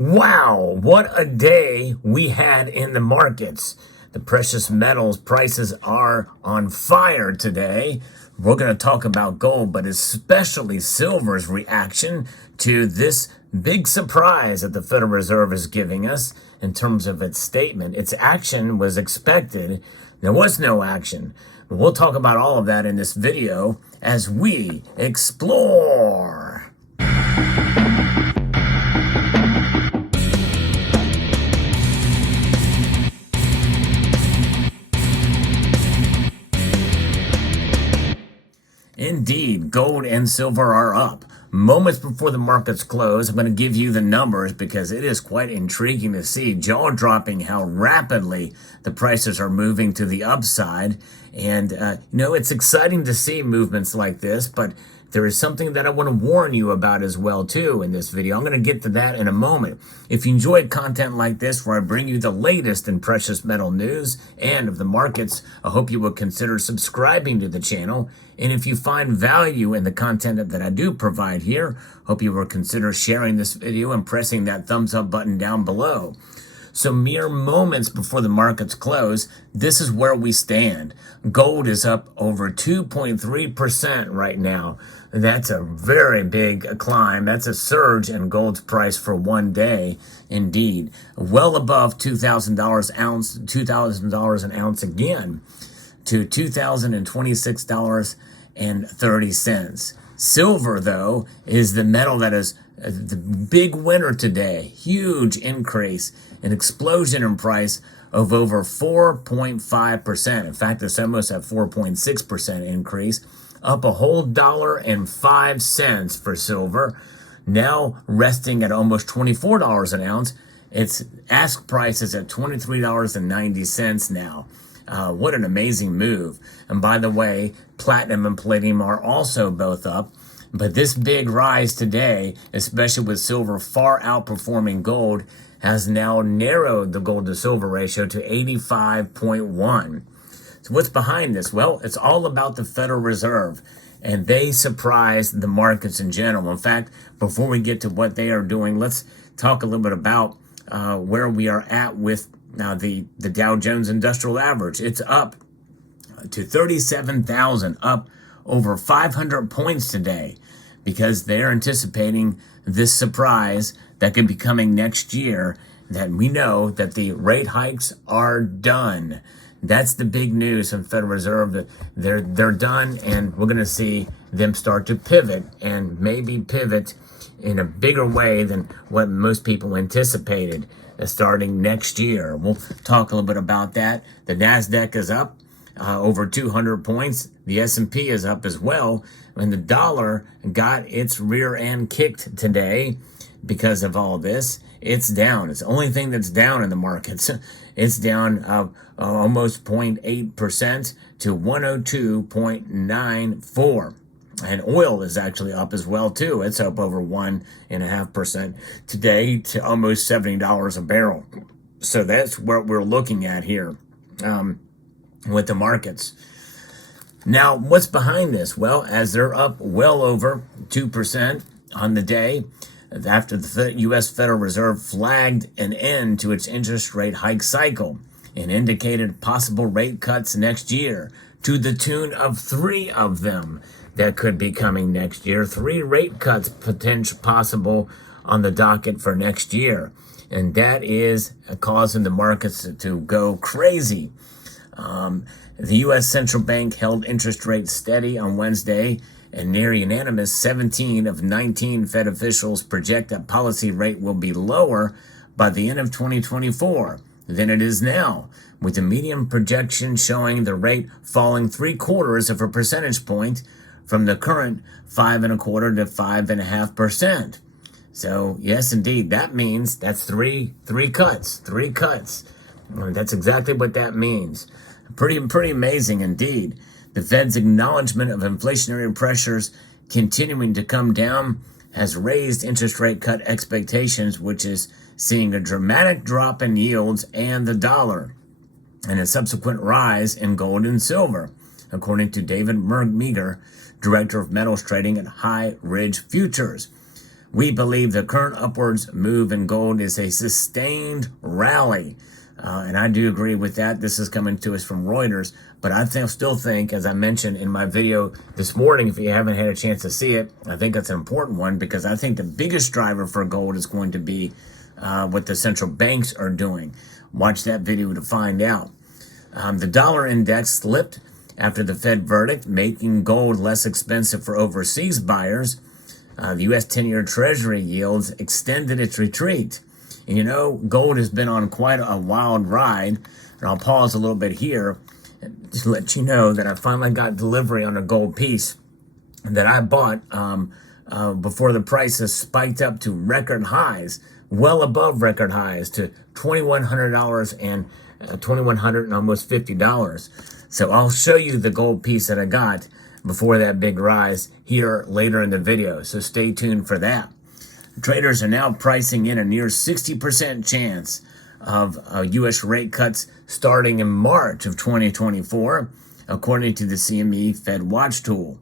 Wow, what a day we had in the markets. The precious metals prices are on fire today. We're going to talk about gold, but especially silver's reaction to this big surprise that the Federal Reserve is giving us in terms of its statement. Its action was expected. There was no action. We'll talk about all of that in this video as we explore. Indeed, gold and silver are up. Moments before the markets close, I'm going to give you the numbers because it is quite intriguing to see, jaw-dropping how rapidly the prices are moving to the upside. And, it's exciting to see movements like this, but there is something that I want to warn you about as well, too, in this video. I'm going to get to that in a moment. If you enjoy content like this, where I bring you the latest in precious metal news and of the markets, I hope you will consider subscribing to the channel. And if you find value in the content that I do provide here, hope you will consider sharing this video and pressing that thumbs up button down below. So mere moments before the markets close, this is where we stand. Gold is up over 2.3% right now. That's a very big climb. That's a surge in gold's price for one day, indeed. Well above $2,000 an ounce again, to $2,026.30. Silver, though, is the metal that is the big winner today. Huge increase, an explosion in price of over 4.5%. In fact, it's almost at 4.6% increase, up a whole $1.05 for silver, now resting at almost $24 an ounce. Its ask price is at $23.90 now. What an amazing move. And by the way, platinum and palladium are also both up. But this big rise today, especially with silver far outperforming gold, has now narrowed the gold to silver ratio to 85.1. So what's behind this? Well, it's all about the Federal Reserve. And they surprised the markets in general. In fact, before we get to what they are doing, let's talk a little bit about where we are at with now the Dow Jones Industrial Average. It's up to 37,000, up over 500 points today, because they're anticipating this surprise that could be coming next year, that we know that the rate hikes are done. That's the big news from Federal Reserve, that they're done, and we're going to see them start to pivot, and maybe pivot in a bigger way than what most people anticipated starting next year. We'll talk a little bit about that. The NASDAQ is up over 200 points. The S&P is up as well. And the dollar got its rear end kicked today because of all this. It's down. It's the only thing that's down in the markets. It's down almost 0.8% to 102.94. And oil is actually up as well, too. It's up over 1.5% today to almost $70 a barrel. So that's what we're looking at here with the markets. Now, what's behind this? Well, as they're up well over 2% on the day, after the U.S. Federal Reserve flagged an end to its interest rate hike cycle and indicated possible rate cuts next year to the tune of 3 of them that could be coming next year. 3 rate cuts possible on the docket for next year. And that is causing the markets to go crazy. The U.S. Central Bank held interest rates steady on Wednesday, and near unanimous 17 of 19 Fed officials project that policy rate will be lower by the end of 2024 than it is now, with the median projection showing the rate falling 0.75 of a percentage point from the current 5.25% to 5.5%. So yes, indeed, that means that's three cuts. That's exactly what that means. Pretty amazing indeed. The Fed's acknowledgement of inflationary pressures continuing to come down has raised interest rate cut expectations, which is seeing a dramatic drop in yields and the dollar, and a subsequent rise in gold and silver, according to David Meager, Director of Metals Trading at High Ridge Futures. We believe the current upwards move in gold is a sustained rally. And I do agree with that. This is coming to us from Reuters. But I still think, as I mentioned in my video this morning, if you haven't had a chance to see it, I think that's an important one, because I think the biggest driver for gold is going to be what the central banks are doing. Watch that video to find out. The dollar index slipped after the Fed verdict, making gold less expensive for overseas buyers. The U.S. 10-year Treasury yields extended its retreat. And you know, gold has been on quite a wild ride. And I'll pause a little bit here just to let you know that I finally got delivery on a gold piece that I bought before the prices spiked up to record highs, well above record highs, to $2,100 and $2,100 and almost $50. So I'll show you the gold piece that I got before that big rise here later in the video. So stay tuned for that. Traders are now pricing in a near 60% chance of U.S. rate cuts starting in March of 2024, according to the CME Fed Watch tool.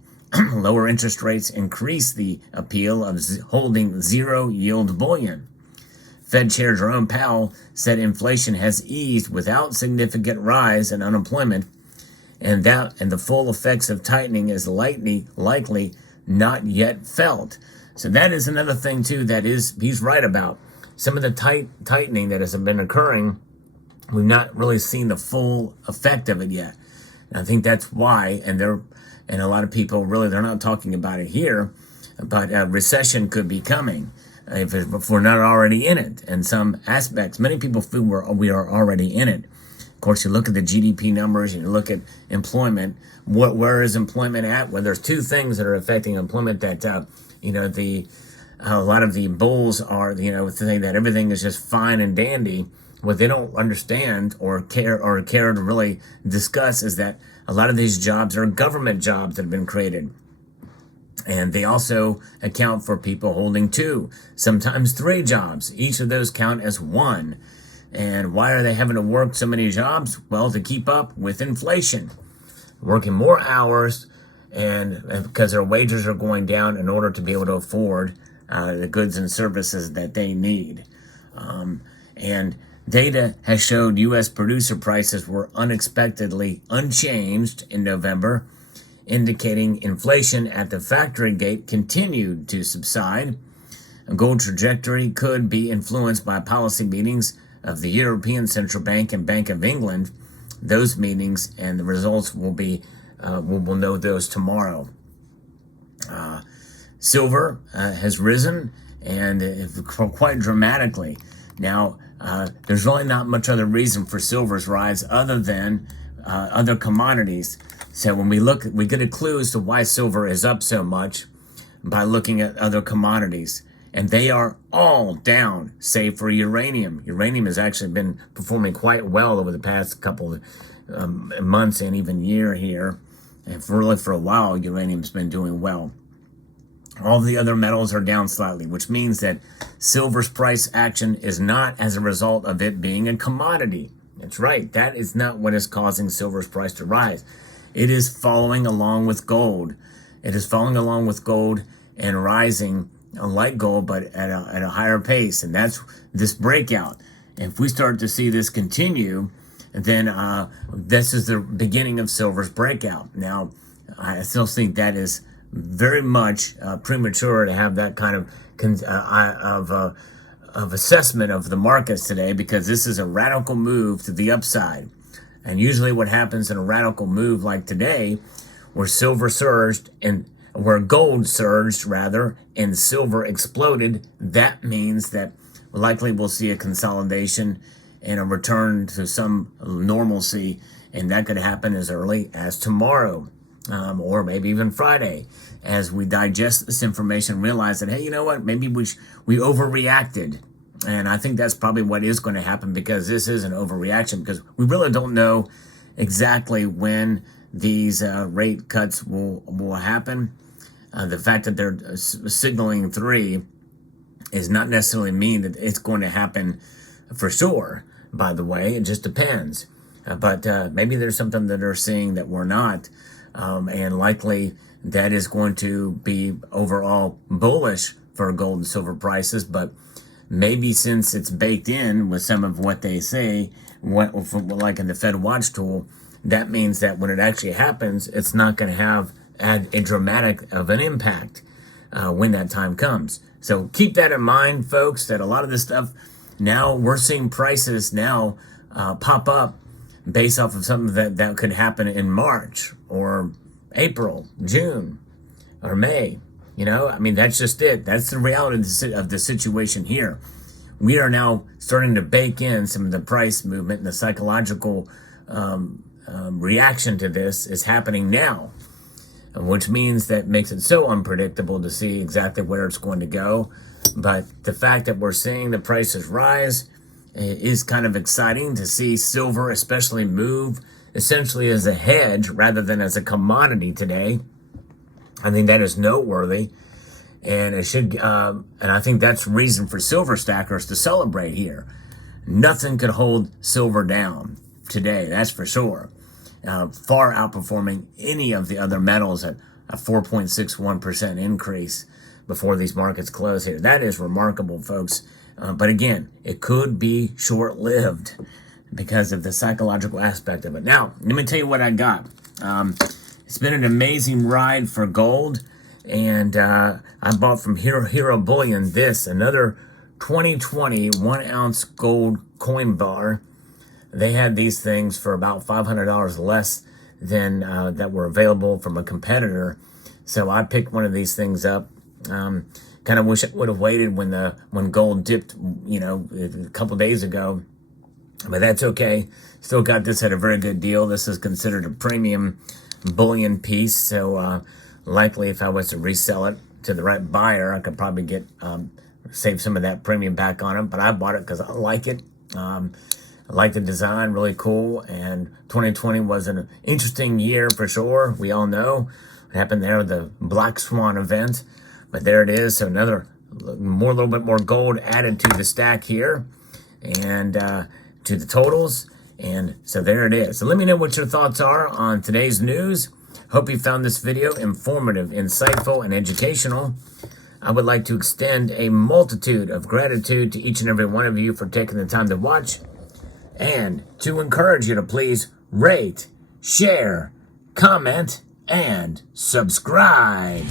Lower interest rates increase the appeal of holding zero-yield bullion. Fed Chair Jerome Powell said inflation has eased without significant rise in unemployment, and the full effects of tightening is likely not yet felt. So that is another thing too that he's right about. Some of the tightening that has been occurring, we've not really seen the full effect of it yet. And I think that's why, and a lot of people really, they're not talking about it here, but a recession could be coming if we're not already in it. In some aspects, many people feel we are already in it. Of course, you look at the GDP numbers, and you look at employment. Where is employment at? Well, there's two things that are affecting employment that, a lot of the bulls are, saying that everything is just fine and dandy. What they don't understand or care to really discuss is that a lot of these jobs are government jobs that have been created. And they also account for people holding 2, sometimes 3 jobs. Each of those count as 1. And why are they having to work so many jobs? Well, to keep up with inflation, working more hours, and because their wages are going down in order to be able to afford the goods and services that they need. And data has showed U.S. producer prices were unexpectedly unchanged in November, indicating inflation at the factory gate continued to subside. A gold trajectory could be influenced by policy meetings of the European Central Bank and Bank of England. Those meetings and the results will be, we'll know those tomorrow. Silver has risen, and quite dramatically. Now, there's really not much other reason for silver's rise other than other commodities. So when we get a clue as to why silver is up so much by looking at other commodities. And they are all down, save for uranium. Uranium has actually been performing quite well over the past couple of months and even year here. And for a while, uranium's been doing well. All the other metals are down slightly, which means that silver's price action is not as a result of it being a commodity. That's right. That is not what is causing silver's price to rise. It is following along with gold. It is following along with gold and rising like gold, but at a higher pace. And that's this breakout. And if we start to see this continue, then this is the beginning of silver's breakout. Now, I still think that is very much premature to have that kind of assessment of the markets today, because this is a radical move to the upside. And usually what happens in a radical move like today, where silver surged and where gold surged rather, and silver exploded, that means that likely we'll see a consolidation and a return to some normalcy, and that could happen as early as tomorrow, or maybe even Friday, as we digest this information, realize that, hey, you know what, maybe we overreacted. And I think that's probably what is going to happen, because this is an overreaction, because we really don't know exactly when these rate cuts will happen. The fact that they're signaling 3 is not necessarily mean that it's going to happen for sure, by the way. It just depends. But maybe there's something that they're seeing that we're not. And likely that is going to be overall bullish for gold and silver prices, but maybe since it's baked in with some of what they say, like in the Fed Watch tool, that means that when it actually happens, it's not going to have a dramatic of an impact when that time comes. So keep that in mind, folks, that a lot of this stuff, now we're seeing prices now pop up based off of something that could happen in March or April, June, or May. You know, I mean, that's just it. That's the reality of the situation here. We are now starting to bake in some of the price movement, and the psychological reaction to this is happening now, which means that makes it so unpredictable to see exactly where it's going to go. But the fact that we're seeing the prices rise is kind of exciting to see silver especially move essentially as a hedge rather than as a commodity today. I think that is noteworthy, and it should, and I think that's reason for silver stackers to celebrate here. Nothing could hold silver down today, that's for sure. Far outperforming any of the other metals at a 4.61% increase before these markets close here. That is remarkable, folks. But again, it could be short-lived because of the psychological aspect of it. Now, let me tell you what I got. It's been an amazing ride for gold, and I bought from Hero Bullion another 2020 1-ounce gold coin bar. They had these things for about $500 less than that were available from a competitor. So I picked one of these things up. Kind of wish I would have waited when gold dipped, you know, a couple days ago, but that's okay. Still got this at a very good deal. This is considered a premium bullion piece, so likely if I was to resell it to the right buyer, I could probably get save some of that premium back on it. But I bought it because I like it. I like the design, really cool. And 2020 was an interesting year for sure. We all know what happened there, the Black Swan event. But there it is. So another little bit more gold added to the stack here, and to the totals. And so there it is. So let me know what your thoughts are on today's news. Hope you found this video informative, insightful, and educational. I would like to extend a multitude of gratitude to each and every one of you for taking the time to watch, and to encourage you to please rate, share, comment, and subscribe.